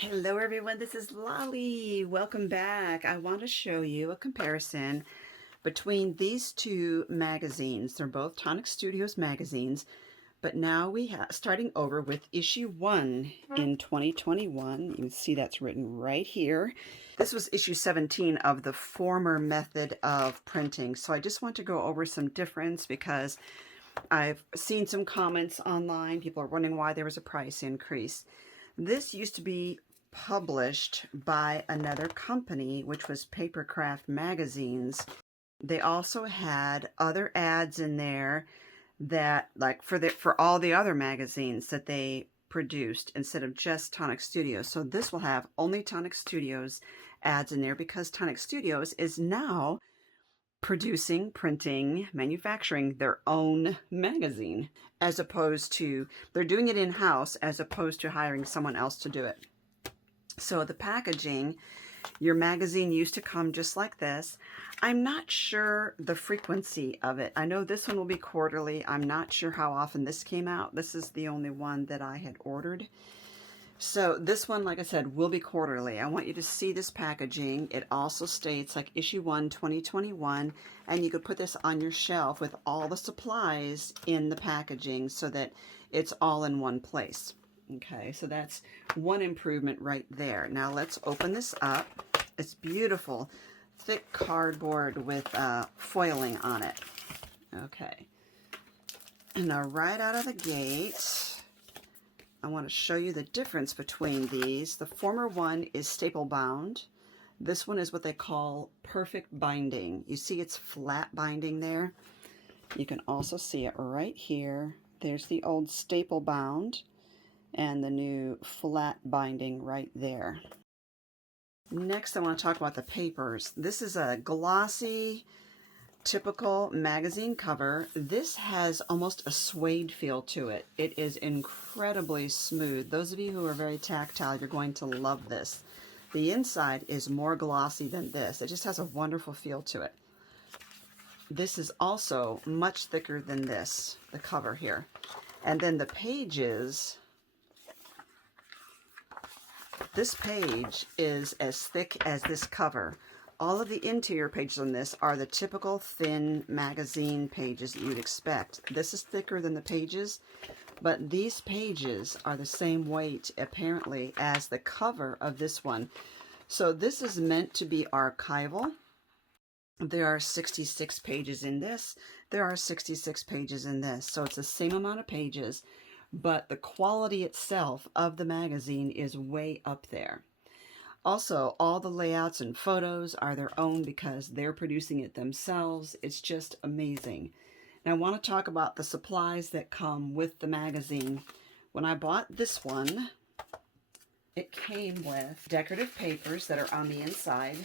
Hello everyone, this is Lolly. Welcome back. I want to show you a comparison between these two magazines. They're both Tonic Studios magazines, but now we have starting over with issue 1 in 2021. You can see that's written right here. This was issue 17 of the former method of printing. So I just want to go over some difference because I've seen some comments online. People are wondering why there was a price increase. This used to be published by another company, which was Papercraft Magazines. They also had other ads in there that, like, for all the other magazines that they produced instead of just Tonic Studios. So this will have only Tonic Studios ads in there because Tonic Studios is now producing, printing, manufacturing their own magazine, as opposed to, they're doing it in-house as opposed to hiring someone else to do it. So the packaging, your magazine used to come just like this. I'm not sure the frequency of it. I know this one will be quarterly. I'm not sure how often this came out. This is the only one that I had ordered. So this one, like I said, will be quarterly. I want you to see this packaging. It also states like issue 1, 2021, and you could put this on your shelf with all the supplies in the packaging so that it's all in one place. Okay, so that's one improvement right there. Now let's open this up. It's beautiful, thick cardboard with foiling on it. Okay, and now right out of the gate, I want to show you the difference between these. The former one is staple bound. This one is what they call perfect binding. You see it's flat binding there. You can also see it right here. There's the old staple bound and the new flat binding right there. Next, I want to talk about the papers. This is a glossy, typical magazine cover. This has almost a suede feel to it. It is incredibly smooth. Those of you who are very tactile, you're going to love this. The inside is more glossy than this. It just has a wonderful feel to it. This is also much thicker than this, the cover here. And then the pages, this page is as thick as this cover. All of the interior pages on this are the typical thin magazine pages that you'd expect. This is thicker than the pages, but these pages are the same weight, apparently, as the cover of this one. So this is meant to be archival. There are 66 pages in this. There are 66 pages in this. So it's the same amount of pages, but the quality itself of the magazine is way up there. Also, all the layouts and photos are their own because they're producing it themselves. It's just amazing. And I want to talk about the supplies that come with the magazine. When I bought this one, it came with decorative papers that are on the inside.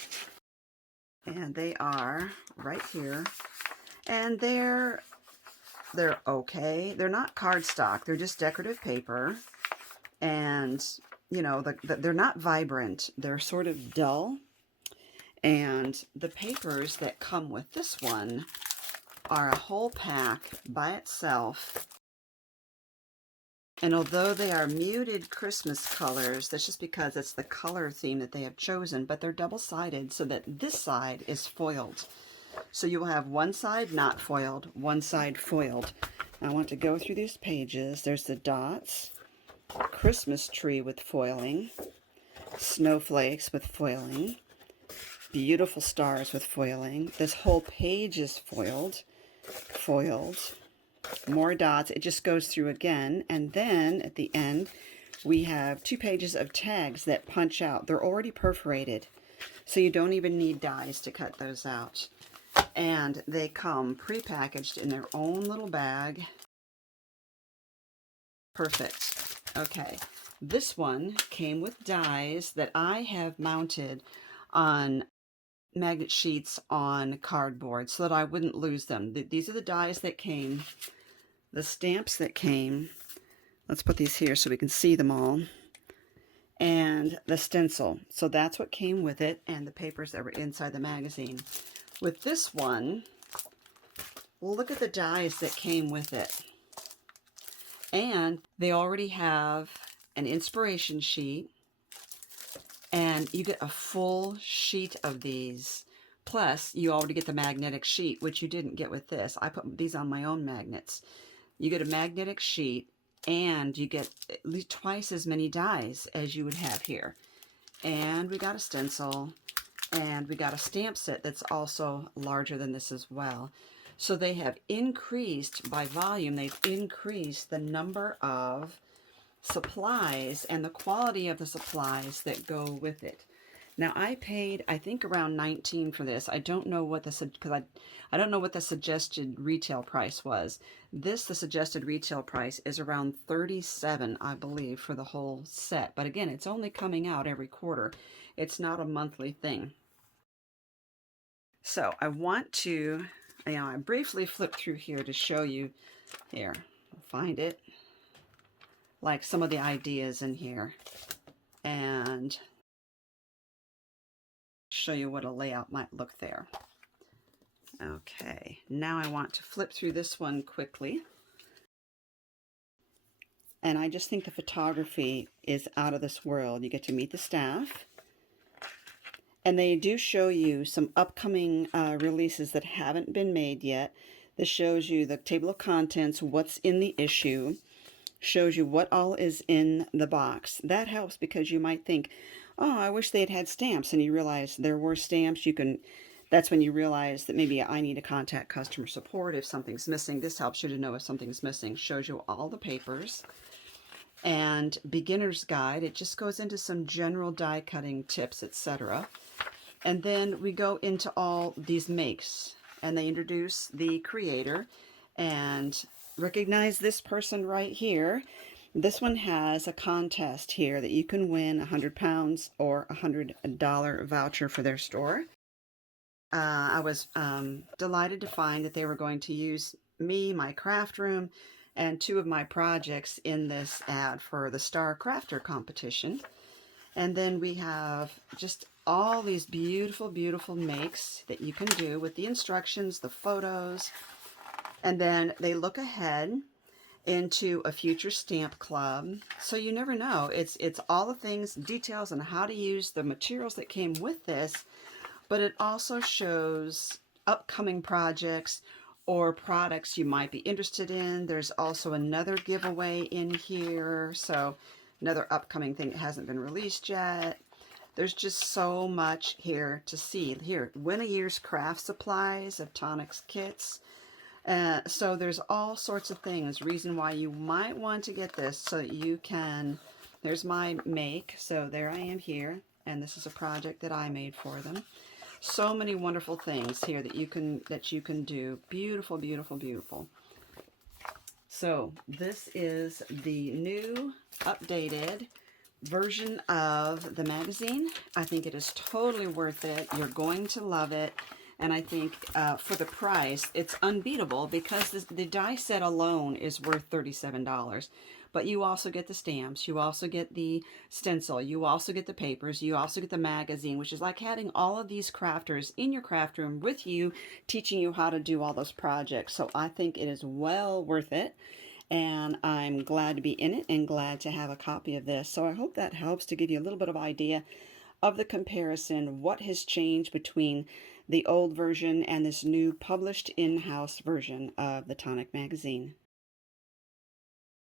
And they are right here. And they're okay. They're not cardstock. They're just decorative paper. And you know, they're not vibrant. They're sort of dull. And the papers that come with this one are a whole pack by itself. And although they are muted Christmas colors, that's just because it's the color theme that they have chosen, but they're double-sided so that this side is foiled. So you will have one side not foiled, one side foiled. Now I want to go through these pages. There's the dots. Christmas tree with foiling, snowflakes with foiling, beautiful stars with foiling. This whole page is foiled, more dots. It just goes through again, and then at the end we have 2 pages of tags that punch out. They're already perforated, so you don't even need dies to cut those out. And they come pre-packaged in their own little bag. Perfect. Okay, this one came with dies that I have mounted on magnet sheets on cardboard so that I wouldn't lose them. These are the dies that came, the stamps that came. Let's put these here so we can see them all. And the stencil. So that's what came with it, and the papers that were inside the magazine. With this one, look at the dies that came with it. And they already have an inspiration sheet, And you get a full sheet of these. Plus, you already get the magnetic sheet, which you didn't get with this. I put these on my own magnets. You get a magnetic sheet, and you get at least twice as many dies as you would have here. And we got a stencil, and we got a stamp set that's also larger than this as well. So they have increased, by volume, they've increased the number of supplies and the quality of the supplies that go with it. Now I paid, I think, around $19 for this. I don't know what I don't know what the suggested retail price was. The suggested retail price is around $37, I believe, for the whole set. But again, it's only coming out every quarter. It's not a monthly thing. So I want to, I briefly flip through here to show you. Here, find it. Like some of the ideas in here, and show you what a layout might look there. Okay, now I want to flip through this one quickly. And I just think the photography is out of this world. You get to meet the staff. And they do show you some upcoming releases that haven't been made yet. This shows you the table of contents, what's in the issue, shows you what all is in the box. That helps because you might think, oh, I wish they had had stamps, and you realize there were stamps. That's when you realize that maybe I need to contact customer support if something's missing. This helps you to know if something's missing. Shows you all the papers. And beginner's guide, it just goes into some general die cutting tips, etc. And then we go into all these makes, and they introduce the creator and recognize this person right here. This one has a contest here that you can win 100 pounds or $100 voucher for their store. I was delighted to find that they were going to use me, my craft room, and 2 of my projects in this ad for the Star Crafter competition. And then we have just all these beautiful, beautiful makes that you can do with the instructions, the photos, and then they look ahead into a future stamp club. So you never know. It's all the things, details on how to use the materials that came with this, but it also shows upcoming projects or products you might be interested in. There's also another giveaway in here, so another upcoming thing that hasn't been released yet. There's just so much here to see. Here, win a year's craft supplies of Tonic's kits. So there's all sorts of things. Reason why you might want to get this, so that you can, there's my make. So there I am here, and this is a project that I made for them. So many wonderful things here that you can do. Beautiful, beautiful, beautiful. So this is the new updated version of the magazine. I think it is totally worth it. You're going to love it. And I think for the price, it's unbeatable because the die set alone is worth $37. But you also get the stamps, you also get the stencil, you also get the papers, you also get the magazine, which is like having all of these crafters in your craft room with you, teaching you how to do all those projects. So I think it is well worth it. And I'm glad to be in it and glad to have a copy of this. So I hope that helps to give you a little bit of idea of the comparison, what has changed between the old version and this new published in-house version of the Tonic magazine.